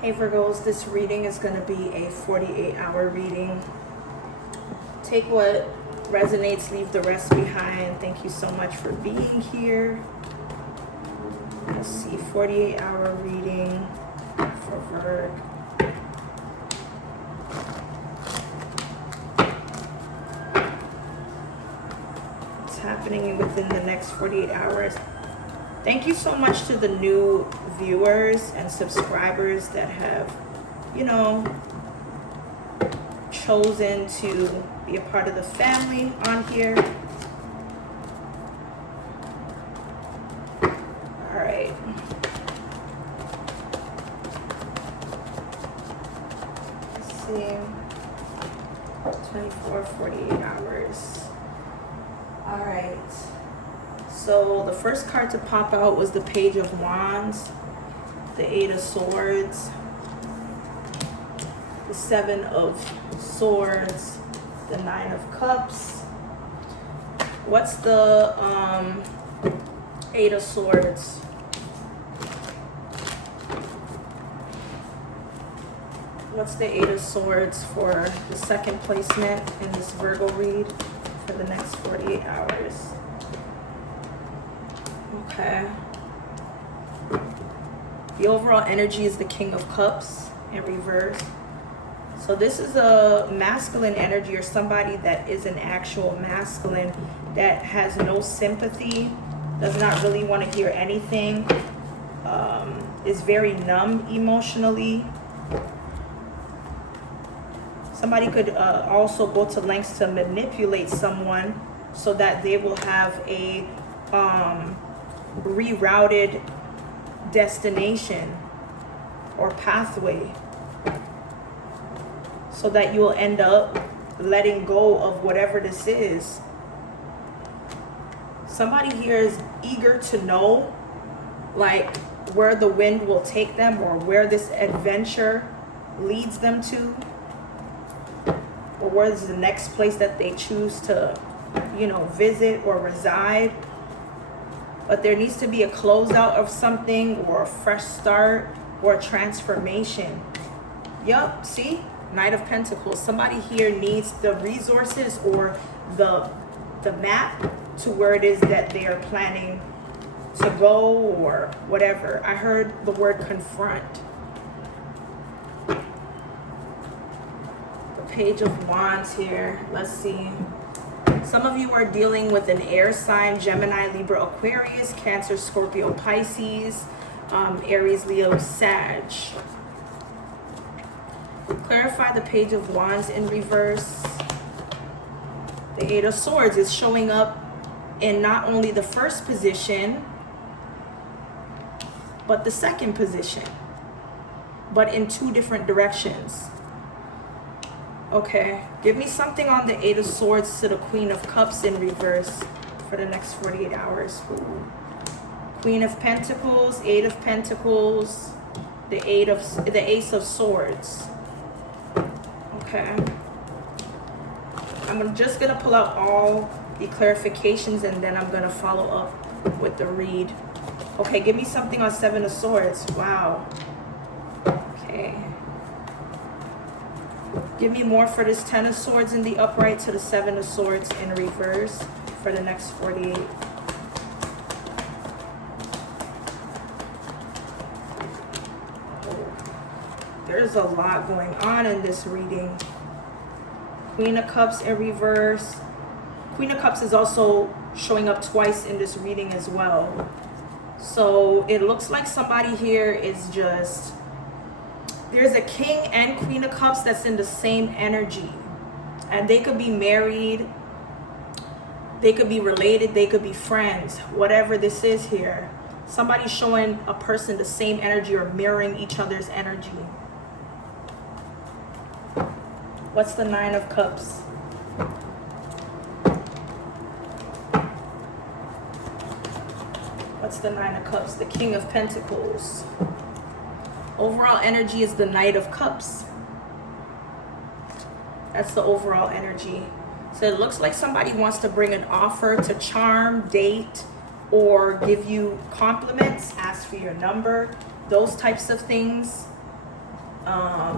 Hey Virgos, this reading is going to be a 48-hour reading. Take what resonates, leave the rest behind. Thank you so much for being here. Let's see, 48-hour reading for Virg. What's happening within the next 48 hours? Thank you so much to the new viewers and subscribers that have, chosen to be a part of the family on here. All right. Let's see. 24, 48 hours. All right. So the first card to pop out was the Page of Wands, the Eight of Swords, the Seven of Swords, the Nine of Cups. What's the Eight of Swords? What's the Eight of Swords for the second placement in this Virgo read for the next 48 hours? Okay. The overall energy is the King of Cups in reverse. So this is a masculine energy, or somebody that is an actual masculine that has no sympathy, does not really want to hear anything, is very numb emotionally. Somebody could also go to lengths to manipulate someone so that they will have a rerouted destination or pathway, so that you will end up letting go of whatever this is. Somebody here is eager to know, like, where the wind will take them, or where this adventure leads them to, or where is the next place that they choose to, visit or reside. But there needs to be a closeout of something, or a fresh start, or a transformation. Yup, see? Knight of Pentacles. Somebody here needs the resources or the map to where it is that they are planning to go, or whatever. I heard the word confront. The Page of Wands here. Let's see. Some of you are dealing with an air sign: Gemini, Libra, Aquarius, Cancer, Scorpio, Pisces, Aries, Leo, Sag. Clarify the Page of Wands in reverse. The Eight of Swords is showing up in not only the first position, but the second position, but in two different directions. Okay, give me something on the Eight of Swords to the Queen of Cups in reverse for the next 48 hours. Queen of Pentacles, Eight of Pentacles, the Ace of Swords. Okay. I'm just going to pull out all the clarifications, and then I'm going to follow up with the read. Okay, give me something on Seven of Swords. Wow. Okay. Give me more for this Ten of Swords in the upright to the Seven of Swords in reverse for the next 48. There's a lot going on in this reading. Queen of Cups in reverse. Queen of Cups is also showing up twice in this reading as well. So it looks like somebody here is just... There's a King and Queen of Cups that's in the same energy. And they could be married. They could be related. They could be friends. Whatever this is here. Somebody's showing a person the same energy, or mirroring each other's energy. What's the Nine of Cups? What's the Nine of Cups? The King of Pentacles. Overall energy is the Knight of Cups. That's the overall energy. So it looks like somebody wants to bring an offer to charm, date, or give you compliments, ask for your number, those types of things.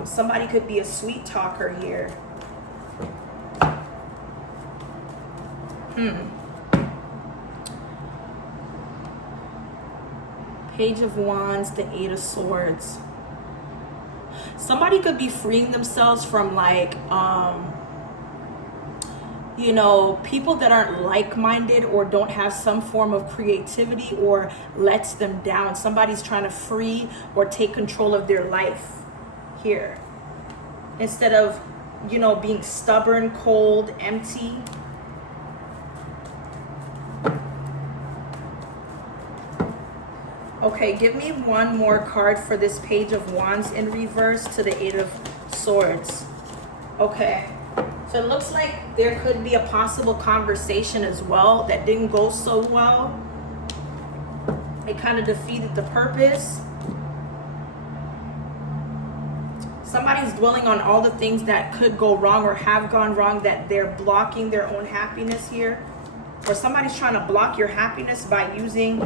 Somebody could be a sweet talker here. Page of Wands, the Eight of Swords. Somebody could be freeing themselves from like, you know, people that aren't like-minded or don't have some form of creativity or lets them down. Somebody's trying to free or take control of their life here. Instead of, you know, being stubborn, cold, empty. Okay, give me one more card for this Page of Wands in reverse to the Eight of Swords. Okay, so it looks like there could be a possible conversation as well that didn't go so well. It kind of defeated the purpose. Somebody's dwelling on all the things that could go wrong or have gone wrong, that they're blocking their own happiness here. Or somebody's trying to block your happiness by using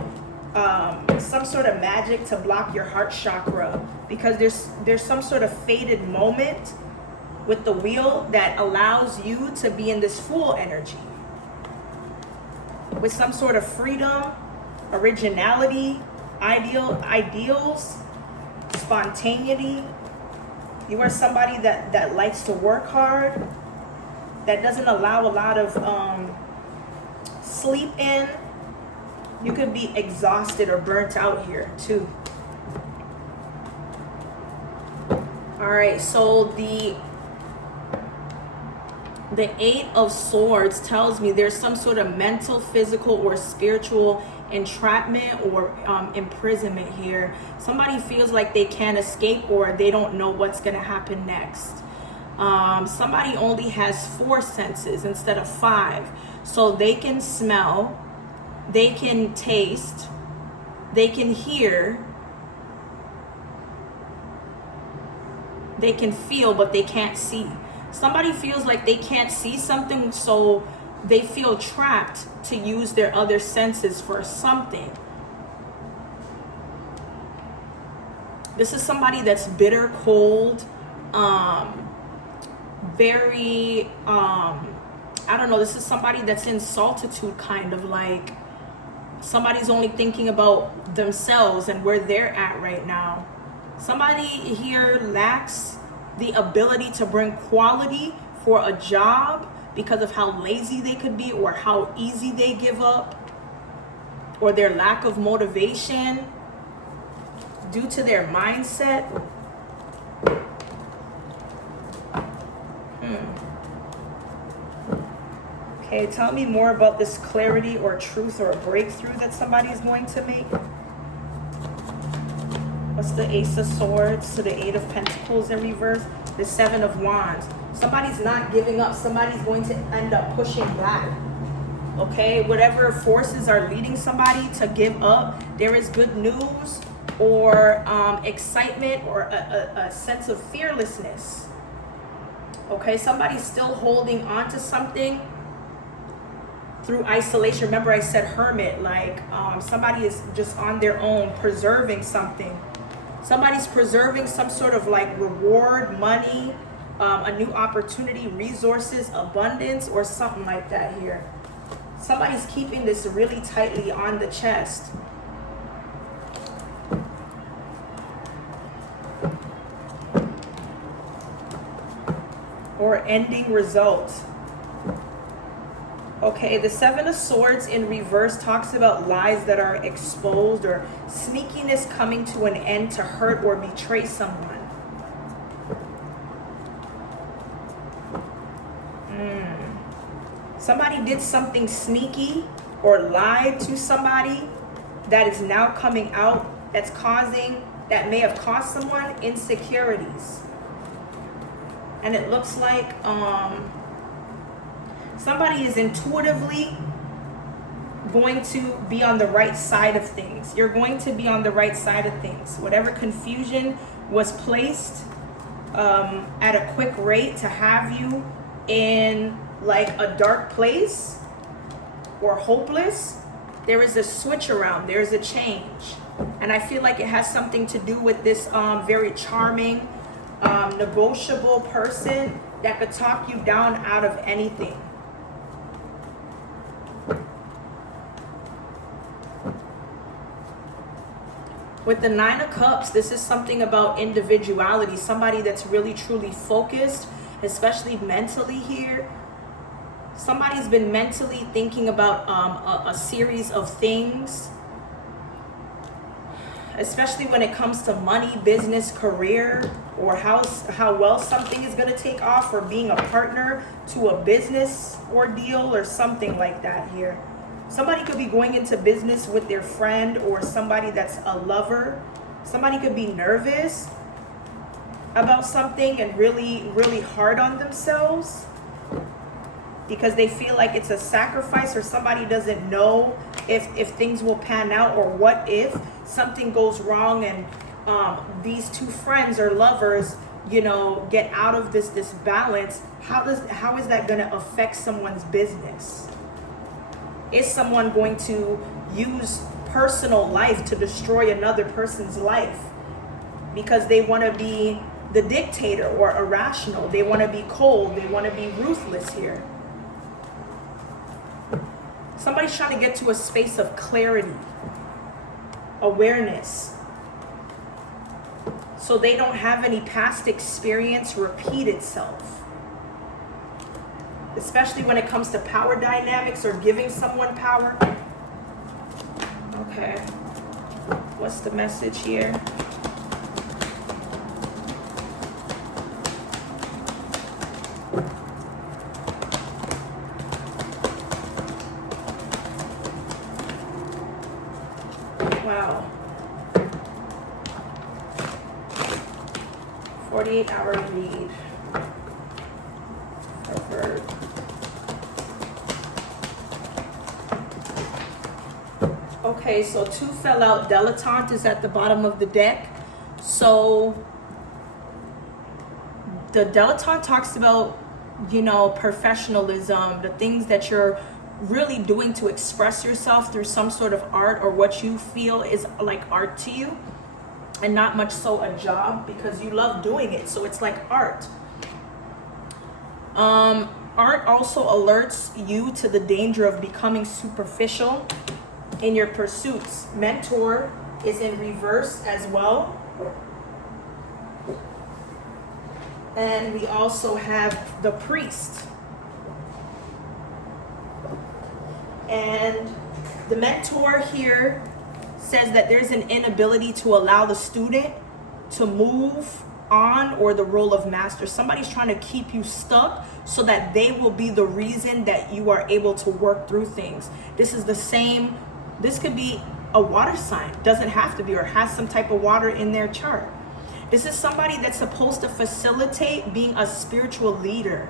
some sort of magic to block your heart chakra, because there's some sort of fated moment with the wheel that allows you to be in this full energy with some sort of freedom, originality, ideals, spontaneity. You are somebody that likes to work hard, that doesn't allow a lot of sleep in. You could be exhausted or burnt out here too. All right, so the Eight of Swords tells me there's some sort of mental, physical, or spiritual entrapment or imprisonment here. Somebody feels like they can't escape or they don't know what's going to happen next. Somebody only has 4 senses instead of 5. So they can smell, they can taste, they can hear, they can feel, but they can't see. Somebody feels like they can't see something, so they feel trapped to use their other senses for something. This is somebody that's bitter, cold, very, I don't know, this is somebody that's in solitude, kind of like somebody's only thinking about themselves and where they're at right now. Somebody here lacks the ability to bring quality for a job because of how lazy they could be or how easy they give up or their lack of motivation due to their mindset. Okay, tell me more about this clarity or truth or a breakthrough that somebody is going to make. What's the Ace of Swords to the Eight of Pentacles in reverse? The Seven of Wands. Somebody's not giving up. Somebody's going to end up pushing back. Okay, whatever forces are leading somebody to give up, there is good news or excitement or a sense of fearlessness. Okay, somebody's still holding on to something through isolation. Remember I said hermit, like somebody is just on their own preserving something. Somebody's preserving some sort of like reward, money, a new opportunity, resources, abundance, or something like that here. Somebody's keeping this really tightly on the chest. Or ending result. Okay, the Seven of Swords in reverse talks about lies that are exposed or sneakiness coming to an end to hurt or betray someone. Somebody did something sneaky or lied to somebody that is now coming out, that may have caused someone insecurities. And it looks like somebody is intuitively going to be on the right side of things. You're going to be on the right side of things. Whatever confusion was placed at a quick rate to have you in like a dark place or hopeless, there is a switch around. There's a change. And I feel like it has something to do with this very charming, negotiable person that could talk you down out of anything. With the 9 of Cups, this is something about individuality. Somebody that's really truly focused, especially mentally here. Somebody's been mentally thinking about a series of things, especially when it comes to money, business, career, or how well something is going to take off, or being a partner to a business ordeal or something like that here. Somebody could be going into business with their friend or somebody that's a lover. Somebody could be nervous about something and really, really hard on themselves because they feel like it's a sacrifice, or somebody doesn't know if things will pan out, or what if something goes wrong and these two friends or lovers, you know, get out of this balance. How is that going to affect someone's business? Is someone going to use personal life to destroy another person's life because they want to be the dictator or irrational? They want to be cold. They want to be ruthless here. Somebody's trying to get to a space of clarity, awareness, so they don't have any past experience repeat itself. Especially when it comes to power dynamics or giving someone power. Okay. What's the message here? Wow. 48-hour read. Okay, so 2 fell out. Dilettante is at the bottom of the deck. So the dilettante talks about, you know, professionalism, the things that you're really doing to express yourself through some sort of art, or what you feel is like art to you, and not much so a job, because you love doing it. So it's like art. Art also alerts you to the danger of becoming superficial in your pursuits. Mentor is in reverse as well. And we also have the priest. And the mentor here says that there's an inability to allow the student to move on, or the role of master. Somebody's trying to keep you stuck so that they will be the reason that you are able to work through things. This is the same. This could be a water sign, doesn't have to be, or has some type of water in their chart. This is somebody that's supposed to facilitate being a spiritual leader.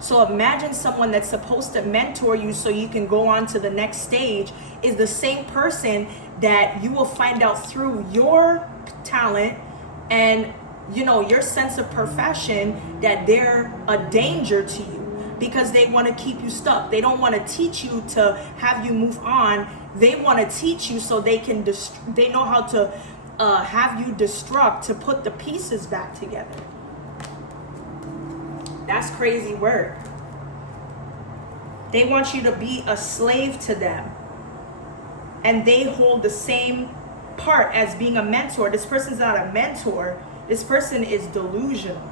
So imagine someone that's supposed to mentor you so you can go on to the next stage is the same person that you will find out through your talent and, you know, your sense of profession that they're a danger to you, because they want to keep you stuck. They don't want to teach you to have you move on. They want to teach you so they can they know how to have you destruct, to put the pieces back together. That's crazy work. They want you to be a slave to them, and they hold the same part as being a mentor. This person's not a mentor. This person is delusional.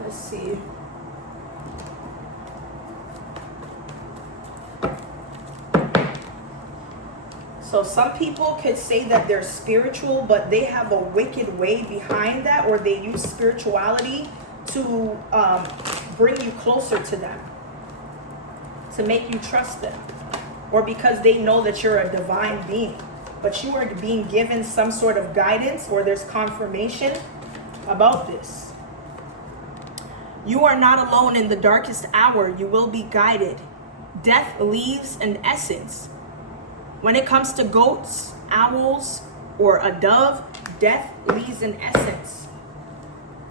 Let's see. So some people could say that they're spiritual, but they have a wicked way behind that, or they use spirituality to bring you closer to them, to make you trust them, or because they know that you're a divine being, but you are being given some sort of guidance, or there's confirmation about this. You are not alone in the darkest hour. You will be guided. Death leaves an essence. When it comes to goats, owls, or a dove, death leaves an essence.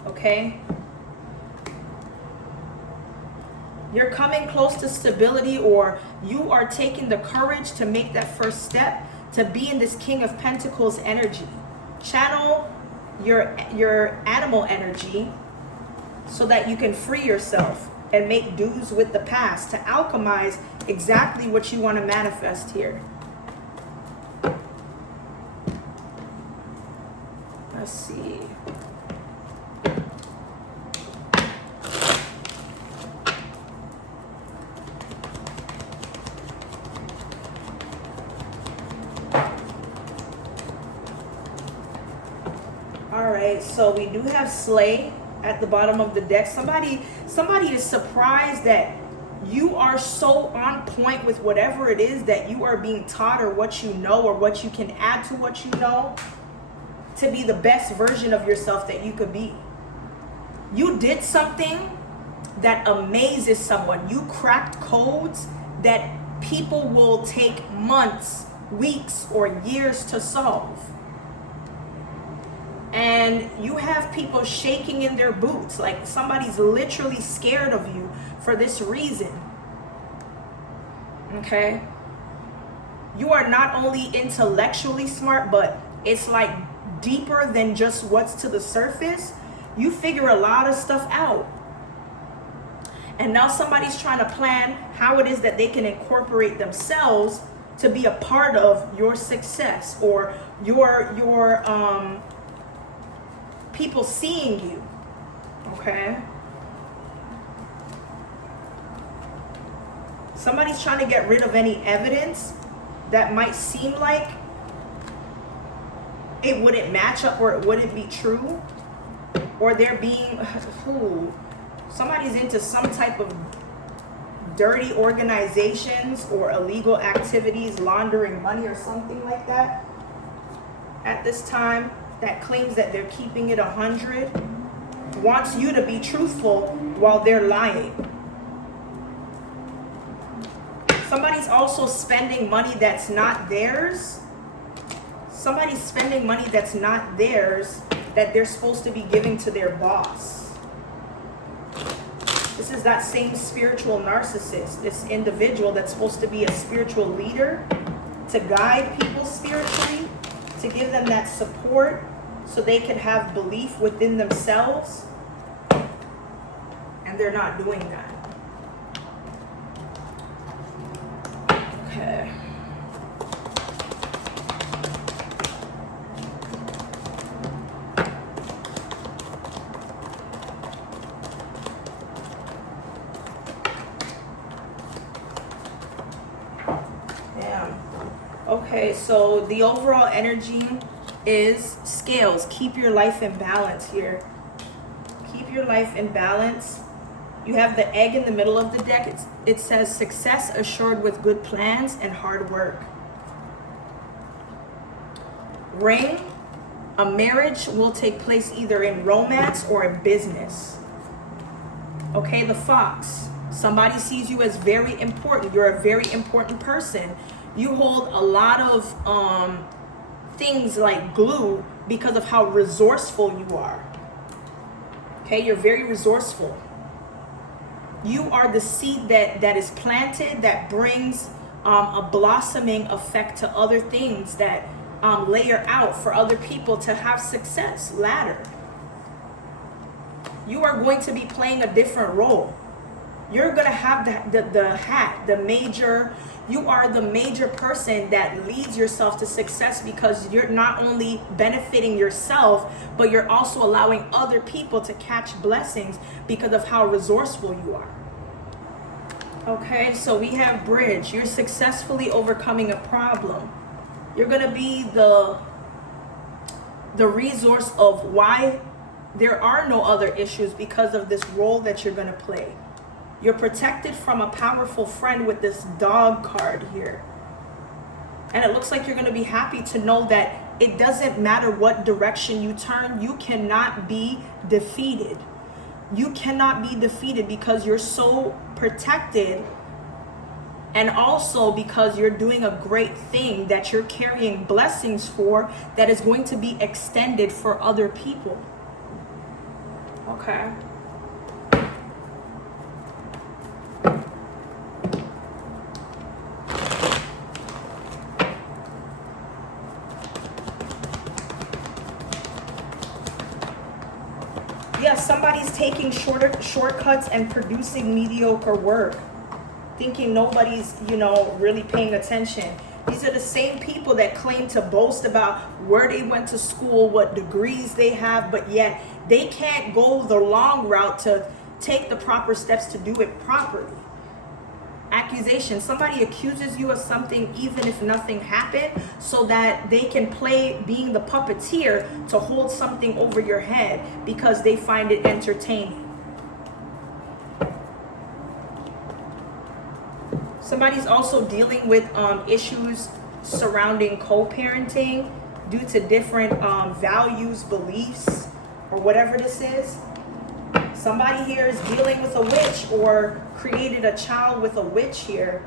Okay? You're coming close to stability, or you are taking the courage to make that first step to be in this King of Pentacles energy. Channel your animal energy so that you can free yourself and make dues with the past to alchemize exactly what you want to manifest here. Let's see. All right, so we do have Slay at the bottom of the deck. Somebody is surprised that you are so on point with whatever it is that you are being taught, or what you know, or what you can add to what you know, to be the best version of yourself that you could be. You did something that amazes someone. You cracked codes that people will take months, weeks, or years to solve. And you have people shaking in their boots, like somebody's literally scared of you for this reason. Okay? You are not only intellectually smart, but it's like deeper than just what's to the surface. You figure a lot of stuff out. And now somebody's trying to plan how it is that they can incorporate themselves to be a part of your success, or your people seeing you. Okay? Somebody's trying to get rid of any evidence that might seem like it wouldn't match up, or it wouldn't be true, or they're being somebody's into some type of dirty organizations or illegal activities, laundering money or something like that at this time, that claims that they're keeping it 100, wants you to be truthful while they're lying. Somebody's also spending money that's not theirs. Somebody's spending money that's not theirs, that they're supposed to be giving to their boss. This is that same spiritual narcissist, this individual that's supposed to be a spiritual leader, to guide people spiritually, to give them that support so they can have belief within themselves. And they're not doing that. Okay. Okay, so the overall energy is scales. Keep your life in balance here. Keep your life in balance. You have the egg in the middle of the deck. It says success assured with good plans and hard work. Ring, a marriage will take place either in romance or in business. Okay, the fox. Somebody sees you as very important. You're a very important person. You hold a lot of things like glue because of how resourceful you are. Okay, you're very resourceful. You are the seed that is planted, that brings a blossoming effect to other things, that layer out for other people to have success. Ladder. You are going to be playing a different role. You're going to have the hat, the major. You are the major person that leads yourself to success, because you're not only benefiting yourself, but you're also allowing other people to catch blessings because of how resourceful you are. Okay, so we have bridge. You're successfully overcoming a problem. You're going to be the resource of why there are no other issues, because of this role that you're going to play. You're protected from a powerful friend with this dog card here. And it looks like you're going to be happy to know that it doesn't matter what direction you turn, you cannot be defeated. You cannot be defeated because you're so protected, and also because you're doing a great thing that you're carrying blessings for, that is going to be extended for other people. Okay. Somebody's taking shortcuts and producing mediocre work, thinking nobody's, really paying attention. These are the same people that claim to boast about where they went to school, what degrees they have, but yet they can't go the long route to take the proper steps to do it properly. Accusation. Somebody accuses you of something even if nothing happened, so that they can play being the puppeteer to hold something over your head because they find it entertaining. Somebody's also dealing with issues surrounding co-parenting due to different values, beliefs, or whatever this is. Somebody here is dealing with a witch or created a child with a witch here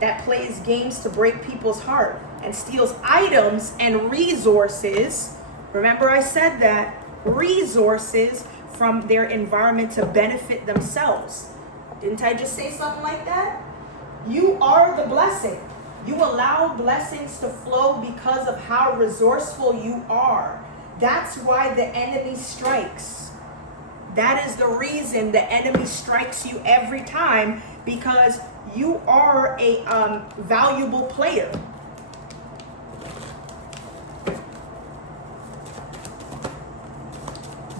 that plays games to break people's heart and steals items and resources. Remember I said that, resources from their environment to benefit themselves. Didn't I just say something like that? You are the blessing. You allow blessings to flow because of how resourceful you are. That's why the enemy strikes. That is the reason the enemy strikes you every time, because you are a valuable player.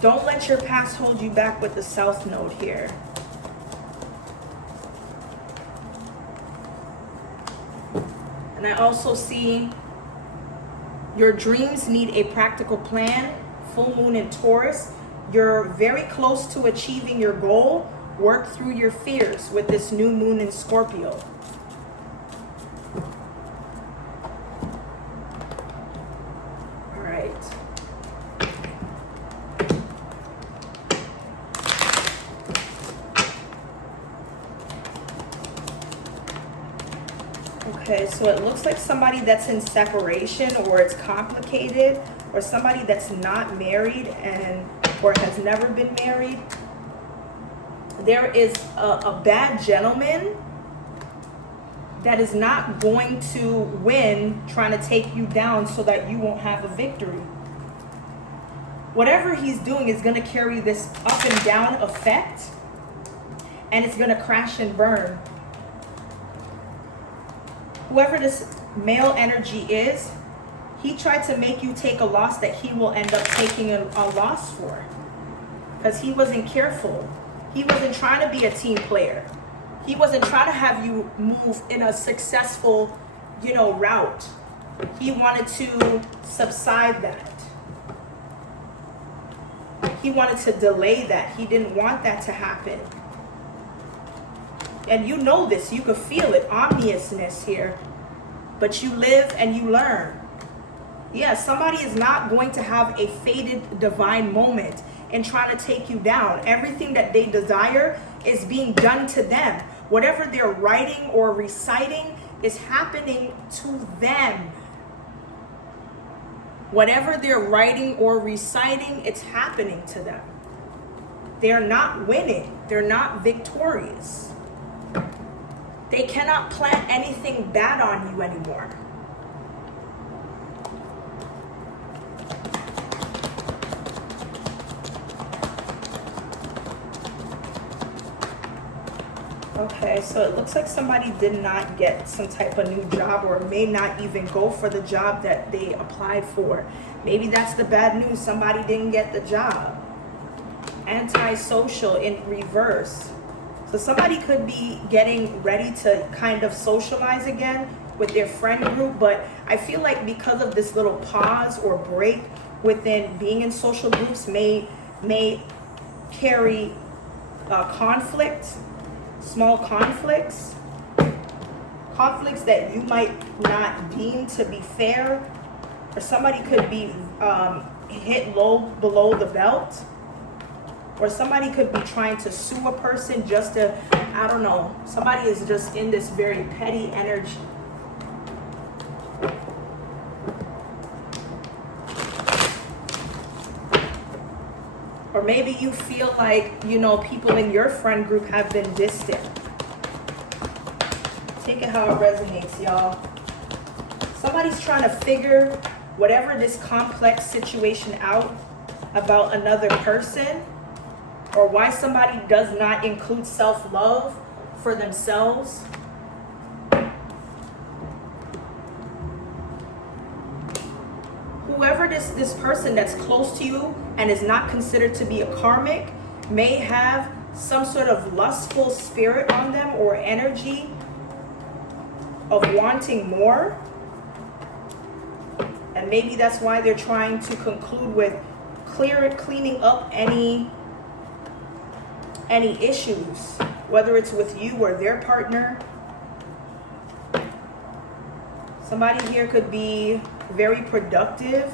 Don't let your past hold you back with the South Node here. And I also see your dreams need a practical plan. Full moon in Taurus. You're very close to achieving your goal. Work through your fears with this new moon in Scorpio. All right. Okay, so it looks like somebody that's in separation, or it's complicated, or somebody that's not married and or has never been married. There is a bad gentleman that is not going to win trying to take you down so that you won't have a victory. Whatever he's doing is going to carry this up and down effect, and it's going to crash and burn. Whoever this male energy is, he tried to make you take a loss that he will end up taking a loss for, because he wasn't careful. He wasn't trying to be a team player. He wasn't trying to have you move in a successful, route. He wanted to subside that. He wanted to delay that. He didn't want that to happen. And you know this. You could feel it. Omniousness here. But you live and you learn. Yeah, somebody is not going to have a fated divine moment and trying to take you down. Everything that they desire is being done to them. Whatever they're writing or reciting is happening to them. Whatever they're writing or reciting, it's happening to them. They're not winning. They're not victorious. They cannot plant anything bad on you anymore. Okay, so it looks like somebody did not get some type of new job, or may not even go for the job that they applied for. Maybe that's the bad news. Somebody didn't get the job. Antisocial in reverse. So somebody could be getting ready to kind of socialize again with their friend group, but I feel like because of this little pause or break within being in social groups may carry conflict. Small conflicts that you might not deem to be fair, or somebody could be hit low below the belt, or somebody could be trying to sue a person just to, I don't know, somebody is just in this very petty energy. Or maybe you feel like, people in your friend group have been distant. Take it how it resonates, y'all. Somebody's trying to figure whatever this complex situation out about another person, or why somebody does not include self-love for themselves. Whoever this person that's close to you and is not considered to be a karmic may have some sort of lustful spirit on them or energy of wanting more. And maybe that's why they're trying to conclude with cleaning up any issues, whether it's with you or their partner. Somebody here could be very productive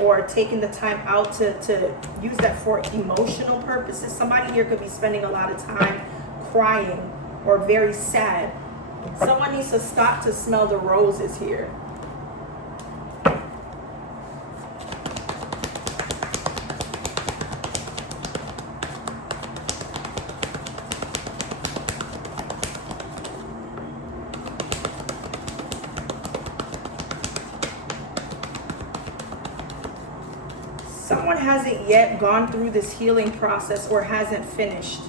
or taking the time out to use that for emotional purposes. Somebody here could be spending a lot of time crying or very sad. Someone needs to stop to smell the roses here. Someone hasn't yet gone through this healing process or hasn't finished.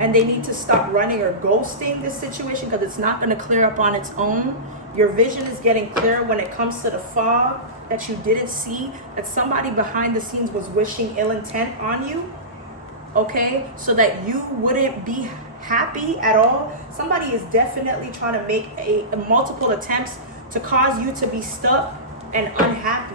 And they need to stop running or ghosting this situation because it's not going to clear up on its own. Your vision is getting clearer when it comes to the fog that you didn't see, that somebody behind the scenes was wishing ill intent on you. Okay? So that you wouldn't be happy at all. Somebody is definitely trying to make a multiple attempts to cause you to be stuck and unhappy.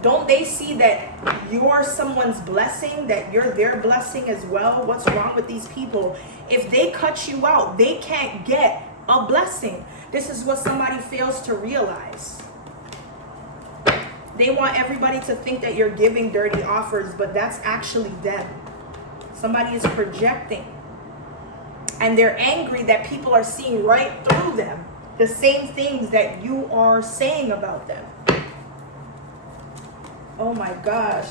Don't they see that you're someone's blessing, that you're their blessing as well? What's wrong with these people? If they cut you out, they can't get a blessing. This is what somebody fails to realize. They want everybody to think that you're giving dirty offers, but that's actually them. Somebody is projecting. And they're angry that people are seeing right through them. The same things that you are saying about them. Oh my gosh.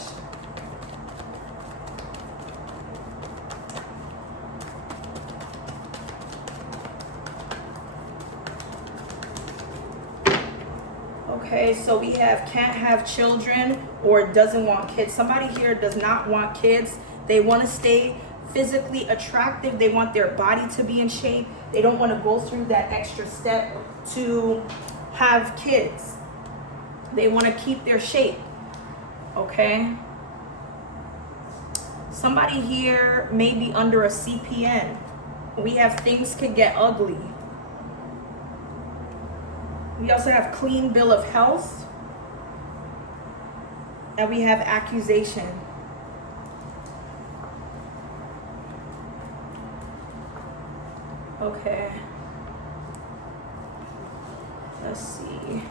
Okay, so we have can't have children or doesn't want kids. Somebody here does not want kids. They want to stay physically attractive. They want their body to be in shape. They don't want to go through that extra step to have kids. They want to keep their shape. Okay, somebody here may be under a CPN. We have things could get ugly. We also have clean bill of health. And we have accusation. Okay. Let's see.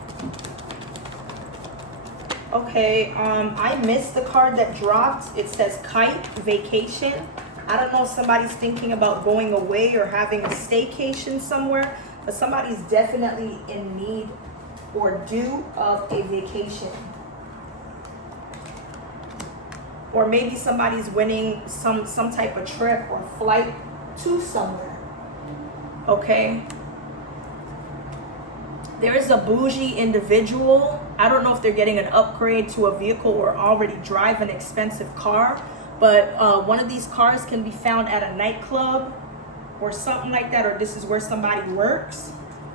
Okay, I missed the card that dropped. It says kite, vacation. I don't know if somebody's thinking about going away or having a staycation somewhere, but somebody's definitely in need or due of a vacation. Or maybe somebody's winning some type of trip or flight to somewhere. Okay? There is a bougie individual. I don't know if they're getting an upgrade to a vehicle or already drive an expensive car, but one of these cars can be found at a nightclub or something like that, or this is where somebody works.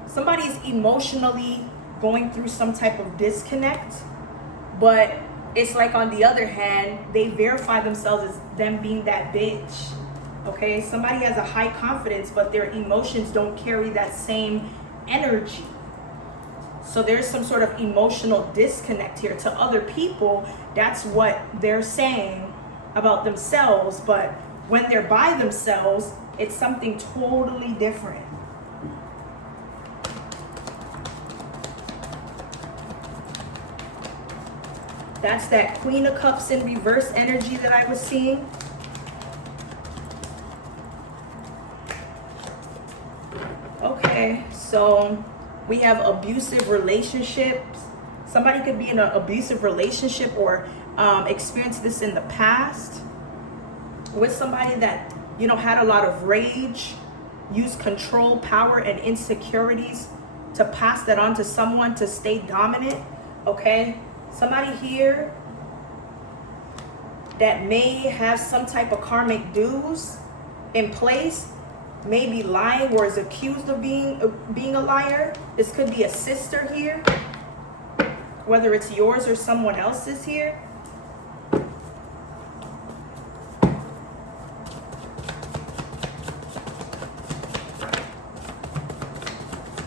Somebody's emotionally going through some type of disconnect, but it's like on the other hand, they verify themselves as them being that bitch. Okay, somebody has a high confidence, but their emotions don't carry that same energy. So there's some sort of emotional disconnect here. To other people, that's what they're saying about themselves. But when they're by themselves, it's something totally different. That's that Queen of Cups in reverse energy that I was seeing. Okay, so we have abusive relationships. Somebody could be in an abusive relationship or experience this in the past with somebody that, you know, had a lot of rage, used control, power, and insecurities to pass that on to someone to stay dominant. Okay, somebody here that may have some type of karmic dues in place, may be lying or is accused of being a liar. This could be a sister here, whether it's yours or someone else's here.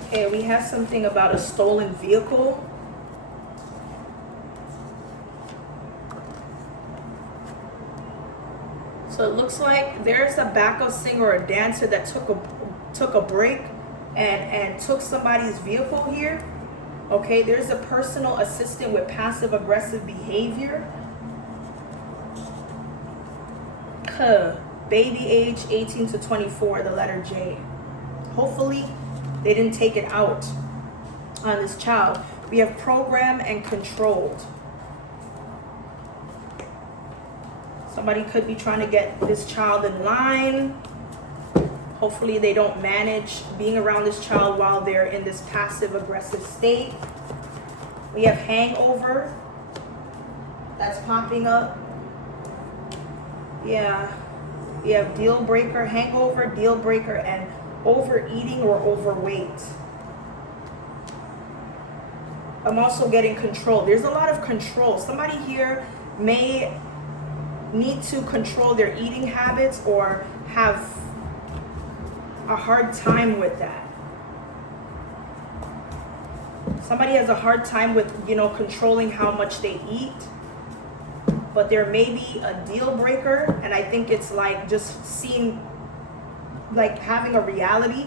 Okay, we have something about a stolen vehicle. So it looks like there's a backup singer or a dancer that took a break and took somebody's vehicle here. Okay, there's a personal assistant with passive aggressive behavior. Baby age 18 to 24, the letter J. Hopefully they didn't take it out on this child. We have programmed and controlled. Somebody could be trying to get this child in line. Hopefully they don't manage being around this child while they're in this passive aggressive state. We have hangover that's popping up. Yeah. We have deal breaker, hangover, deal breaker, and overeating or overweight. I'm also getting control. There's a lot of control. Somebody here may need to control their eating habits or have a hard time with that. Somebody has a hard time with, controlling how much they eat. But there may be a deal breaker, and I think it's like just seeing, like having a reality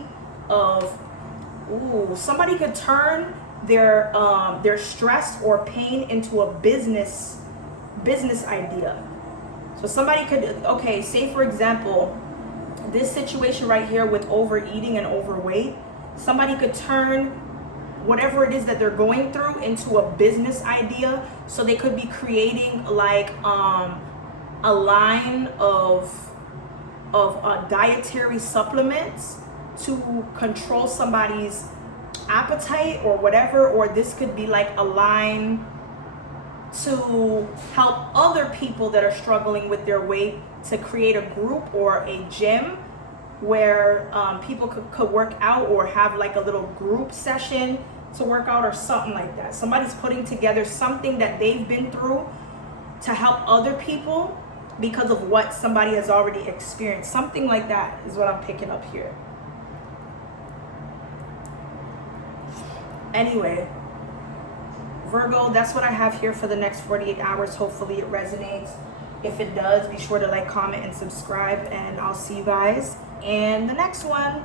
of, somebody could turn their stress or pain into a business idea. So somebody could, say for example, this situation right here with overeating and overweight, somebody could turn whatever it is that they're going through into a business idea. So they could be creating like a line of dietary supplements to control somebody's appetite or whatever, or this could be like a line to help other people that are struggling with their weight, to create a group or a gym where people could work out, or have like a little group session to work out or something like that. Somebody's putting together something that they've been through to help other people because of what somebody has already experienced. Something like that is what I'm picking up here. Anyway, Virgo, that's what I have here for the next 48 hours. Hopefully it resonates. If it does, be sure to like, comment, and subscribe, and I'll see you guys in the next one.